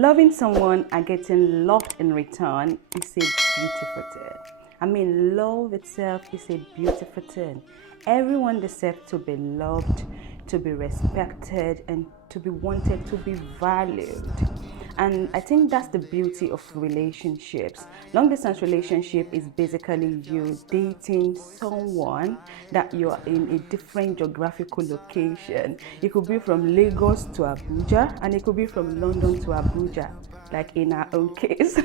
Loving someone and getting loved in return is a beautiful thing. I mean, love itself is a beautiful thing. Everyone deserves to be loved, to be respected, and to be wanted, to be valued. And I think that's the beauty of relationships. Long distance relationship is basically you dating someone that you're in a different geographical location. It could be from Lagos to Abuja, and it could be from London to Abuja, like in our own case.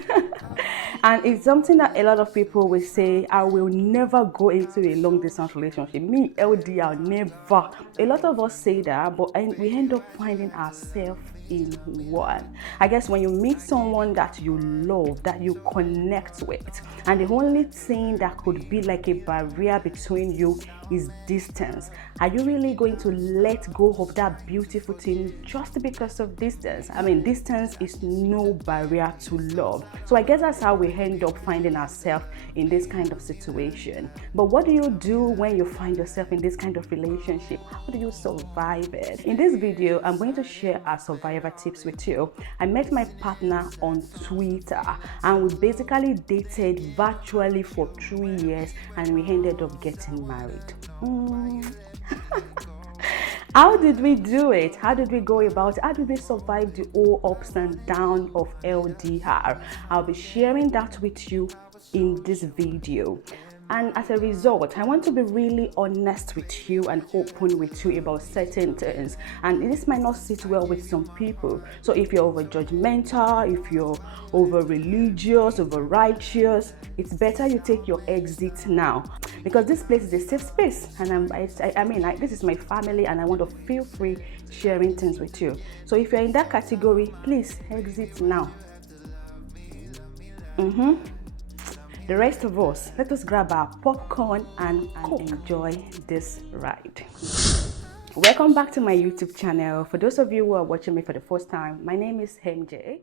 And it's something that a lot of people will say, I will never go into a long distance relationship. Me, LDR, never. A lot of us say that, but we end up finding ourselves in one. I guess when you meet someone that you love, that you connect with, and the only thing that could be like a barrier between you is distance, are you really going to let go of that beautiful thing just because of distance? I mean, distance is no barrier to love. So I guess that's how we end up finding ourselves in this kind of situation. But what do you do when you find yourself in this kind of relationship? How do you survive it? In this video, I'm going to share our survival tips with you. I met my partner on Twitter and we basically dated virtually for 3 years and we ended up getting married. How did we do it? How did we go about it? How did we survive the whole ups and downs of LDR? I'll be sharing that with you in this video. And as a result, I want to be really honest with you and open with you about certain things. And this might not sit well with some people. So if you're over judgmental, if you're over religious, over righteous, it's better you take your exit now. Because this place is a safe space. And this is my family and I want to feel free sharing things with you. So if you're in that category, please exit now. The rest of us, let us grab our popcorn and enjoy this ride. Welcome back to my YouTube channel. For those of you who are watching me for the first time, my name is MJ.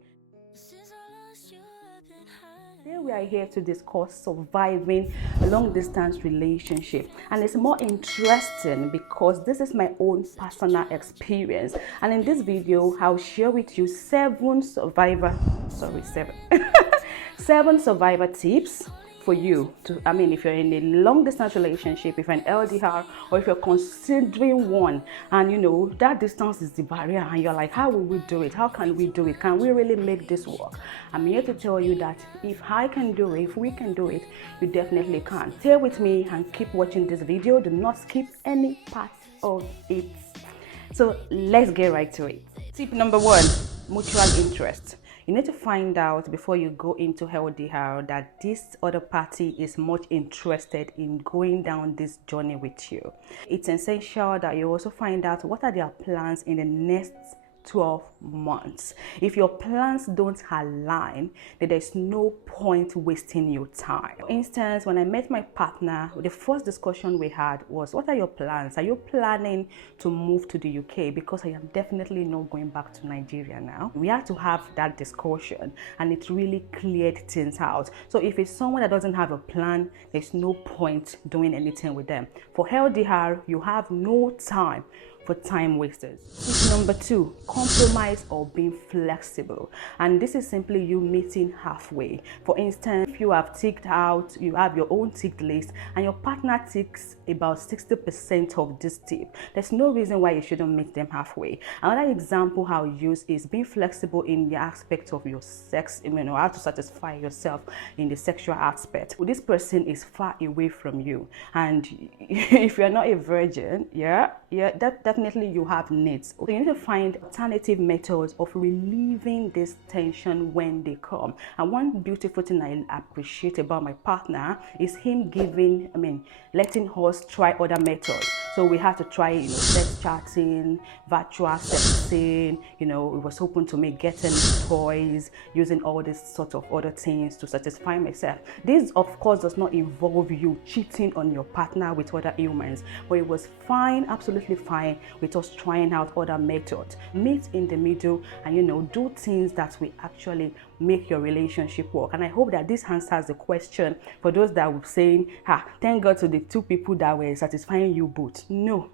Today we are here to discuss surviving a long distance relationship, and it's more interesting because this is my own personal experience, and in this video I'll share with you seven survivor tips for you to, if you're in a long distance relationship, if you're an LDR, or if you're considering one and that distance is the barrier and you're like, how will we do it? How can we do it? Can we really make this work? I'm here to tell you that if I can do it, if we can do it, you definitely can. Stay with me and keep watching this video. Do not skip any part of it. So let's get right to it. Tip number 1, mutual interest. You need to find out before you go into LDR that this other party is much interested in going down this journey with you. It's essential that you also find out what are their plans in the next 12 months. If your plans don't align, then there's no point wasting your time. For instance, when I met my partner, the first discussion we had was, what are your plans? Are you planning to move to the UK? Because I am definitely not going back to Nigeria now. We had to have that discussion and it really cleared things out. So if it's someone that doesn't have a plan, there's no point doing anything with them. For LDR, you have no time for time wasters. Tip number 2, compromise or being flexible. And this is simply you meeting halfway. For instance, if you have you have your own ticked list and your partner ticks about 60% of this tip, there's no reason why you shouldn't meet them halfway. Another example I'll use is being flexible in the aspect of your sex, how to satisfy yourself in the sexual aspect. Well, this person is far away from you, and if you're not a virgin, definitely you have needs. So you need to find alternative methods of relieving this tension when they come. And one beautiful thing I appreciate about my partner is him letting us try other methods. So we had to try, sex chatting, virtual sexting, we was open to me getting toys, using all this sort of other things to satisfy myself. This, of course, does not involve you cheating on your partner with other humans, but it was fine, absolutely fine with us trying out other methods. Meet in the middle and, do things that will actually make your relationship work. And I hope that this answers the question for those that were saying, thank God to the 2 people that were satisfying you both. No,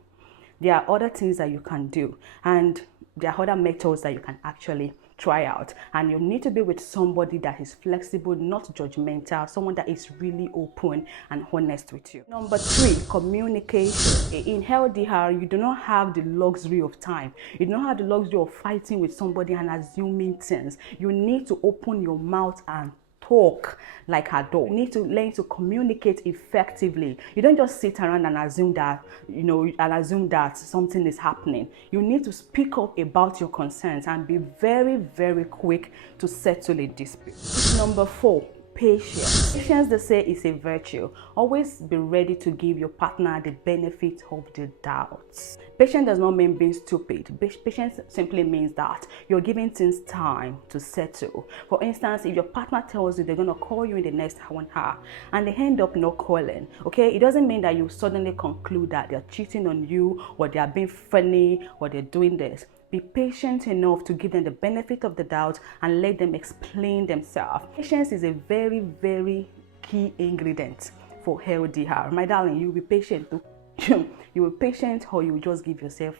there are other things that you can do, and there are other methods that you can actually try out. And you need to be with somebody that is flexible, not judgmental, someone that is really open and honest with you. Number 3, communication. In LDR, you do not have the luxury of time. You do not have the luxury of fighting with somebody and assuming things. You need to open your mouth and talk like adult. You need to learn to communicate effectively. You don't just sit around and assume that, something is happening. You need to speak up about your concerns and be very, very quick to settle a dispute. Number 4, patience. Patience, they say, is a virtue. Always be ready to give your partner the benefit of the doubt. Patience does not mean being stupid. Patience simply means that you're giving things time to settle. For instance, if your partner tells you they're going to call you in the next 1 hour and they end up not calling, okay, it doesn't mean that you suddenly conclude that they're cheating on you or they are being funny or they're doing this. Be patient enough to give them the benefit of the doubt and let them explain themselves. Patience is a very, very key ingredient for LDR. My darling, you'll be patient too. You will be patient, or you will just give yourself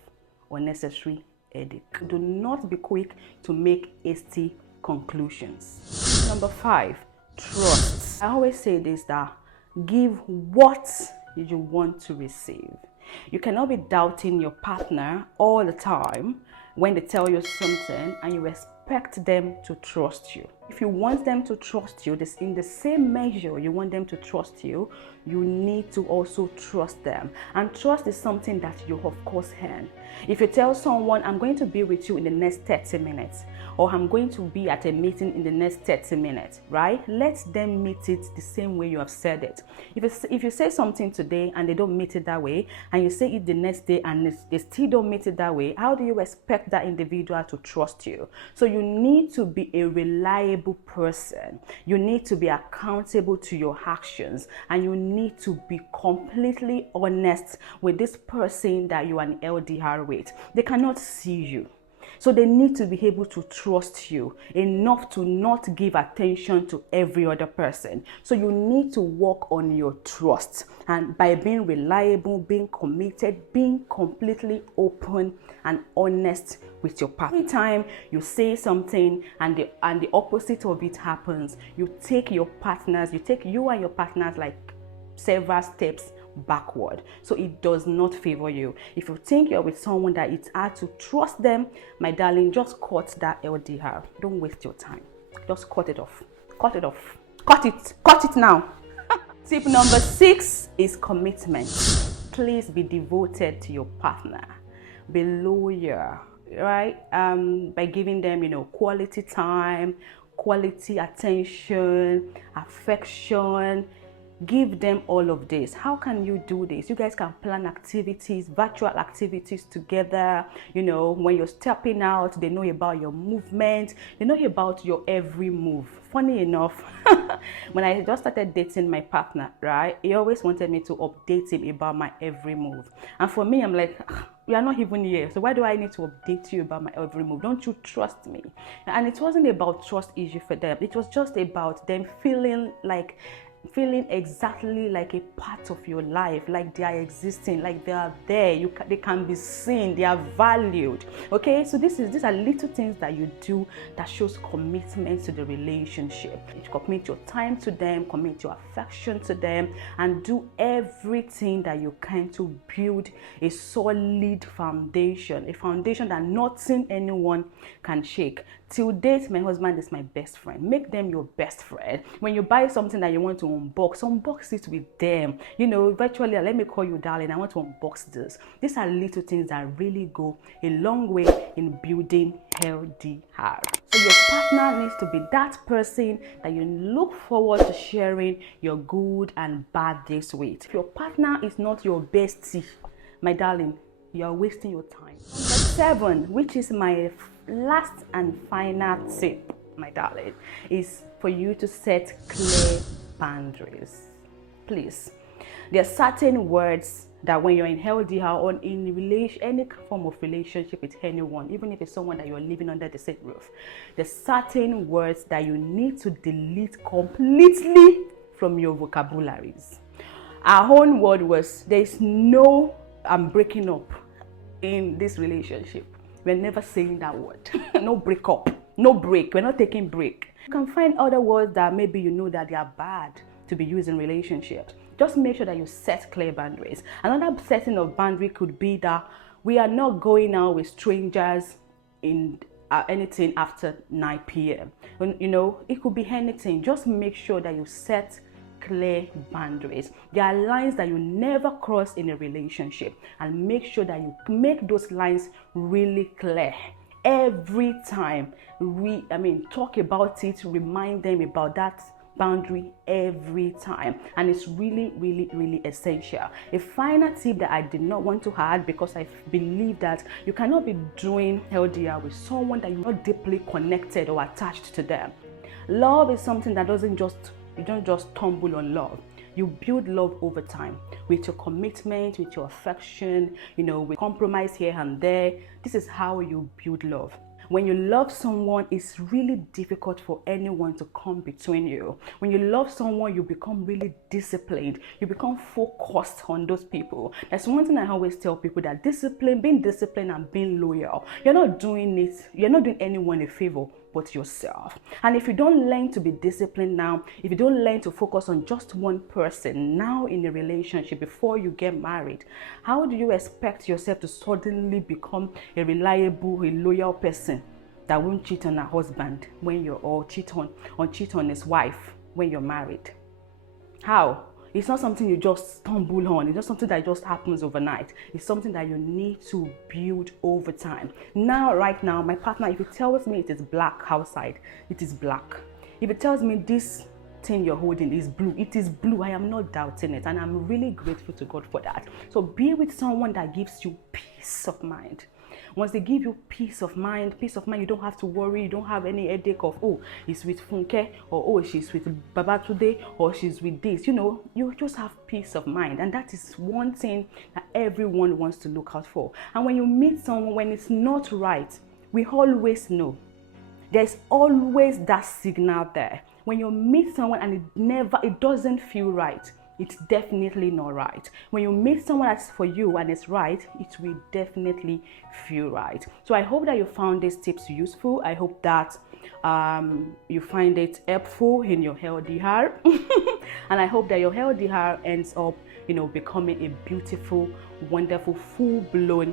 unnecessary headache. Do not be quick to make hasty conclusions. Number 5, trust. I always say this, that give what you want to receive. You cannot be doubting your partner all the time when they tell you something and you expect them to trust you. If you want them to trust you, this in the same measure you want them to trust you, you need to also trust them. And trust is something that you of course earn. If you tell someone, I'm going to be with you in the next 30 minutes, or I'm going to be at a meeting in the next 30 minutes, right? Let them meet it the same way you have said it. If you say something today and they don't meet it that way, and you say it the next day and they still don't meet it that way, how do you expect that individual to trust you? So you need to be a reliable person. You need to be accountable to your actions, and you need to be completely honest with this person that you are an LDR with. They cannot see you, so they need to be able to trust you enough to not give attention to every other person. So you need to work on your trust, and by being reliable, being committed, being completely open and honest with your partner. Every time you say something and the opposite of it happens, you take you and your partners like several steps backward. So it does not favor you. If you think you're with someone that it's hard to trust them, my darling, just cut that LDR. Don't waste your time. Just cut it off. Cut it off. Cut it now. Tip number 6 is commitment. Please be devoted to your partner. Be loyal, right? By giving them, quality time, quality attention, affection. Give them all of this. How can you do this? You guys can plan activities, virtual activities together. When you're stepping out, they know about your movement. They know about your every move. Funny enough, when I just started dating my partner, right, he always wanted me to update him about my every move. And for me, I'm like, you are not even here, so why do I need to update you about my every move? Don't you trust me? And it wasn't about trust issue for them. It was just about them feeling exactly like a part of your life, like they are existing, like they are there. They can be seen, they are valued. Okay, so these are little things that you do that shows commitment to the relationship. You commit your time to them, commit your affection to them, and do everything that you can to build a solid foundation, a foundation that nothing anyone can shake. Till date, my husband is my best friend. Make them your best friend. When you buy something that you want to unbox it with them. Virtually, let me call you darling, I want to unbox this. These are little things that really go a long way in building LDR. So your partner needs to be that person that you look forward to sharing your good and bad days with. If your partner is not your bestie, my darling, you are wasting your time. Number 7, which is my last and final tip, my darling, is for you to set clear boundaries. Please, there are certain words that when you're in LDR or in any form of relationship with anyone, even if it's someone that you're living under the same roof, there's certain words that you need to delete completely from your vocabularies. Our own word was, there's no I'm breaking up in this relationship. We're never saying that word. No break up. No break. We're not taking break. You can find other words that maybe you know that they are bad to be used in relationships. Just make sure that you set clear boundaries. Another setting of boundary could be that we are not going out with strangers in anything after 9 p.m. You know, it could be anything. Just make sure that you set clear boundaries. There are lines that you never cross in a relationship, and make sure that you make those lines really clear. Every time talk about it, remind them about that boundary every time, and it's really essential. A final tip that I did not want to add, because I believe that you cannot be doing LDR with someone that you're not deeply connected or attached to them. Love is something that you don't just tumble on love. You build love over time with your commitment, with your affection, with compromise here and there. This is how you build love. When you love someone, it's really difficult for anyone to come between you. When you love someone, you become really disciplined. You become focused on those people. That's one thing I always tell people, that being disciplined and being loyal, you're not doing anyone a favor but yourself. And if you don't learn to be disciplined now, if you don't learn to focus on just one person now in a relationship before you get married, how do you expect yourself to suddenly become a reliable, a loyal person that won't cheat on her husband or cheat on his wife when you're married? How? It's not something you just stumble on. It's not something that just happens overnight. It's something that you need to build over time. Right now, my partner, if he tells me it is black outside, it is black. If he tells me this thing you're holding is blue, it is blue. I am not doubting it, and I'm really grateful to God for that. So be with someone that gives you peace of mind. Once they give you peace of mind, you don't have to worry. You don't have any headache of, oh, he's with Funke, or oh, she's with Baba today, or she's with this. You just have peace of mind. And that is one thing that everyone wants to look out for. And when you meet someone, when it's not right, we always know. There's always that signal there. When you meet someone and it doesn't feel right, it's definitely not right. When you meet someone that's for you and it's right, it will definitely feel right. So I hope that you found these tips useful. I hope that you find it helpful in your LDR. And I hope that your LDR ends up, becoming a beautiful, wonderful, full-blown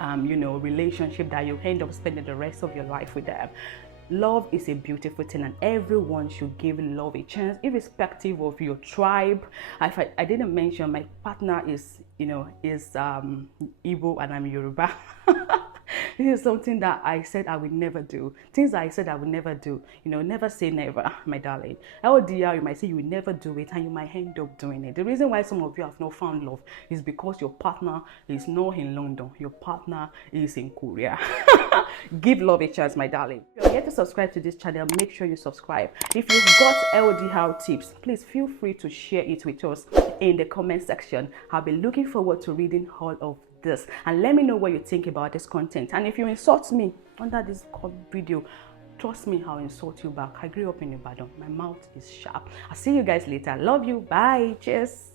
relationship that you end up spending the rest of your life with them. Love is a beautiful thing, and everyone should give love a chance, irrespective of your tribe. I didn't mention my partner is Igbo and I'm Yoruba. This is something that I said I would never do. Things I said I would never do. Never say never, my darling. LDR, you might say you will never do it, and you might end up doing it. The reason why some of you have not found love is because your partner is not in London. Your partner is in Korea. Give love a chance, my darling. If you're yet to subscribe to this channel, make sure you subscribe. If you've got LDR tips, please feel free to share it with us in the comment section. I'll be looking forward to reading all of this, and let me know what you think about this content. And if you insult me under this video, trust me, I'll insult you back. I grew up in Ibadan. My mouth is sharp. I'll see you guys later. Love you. Bye. Cheers.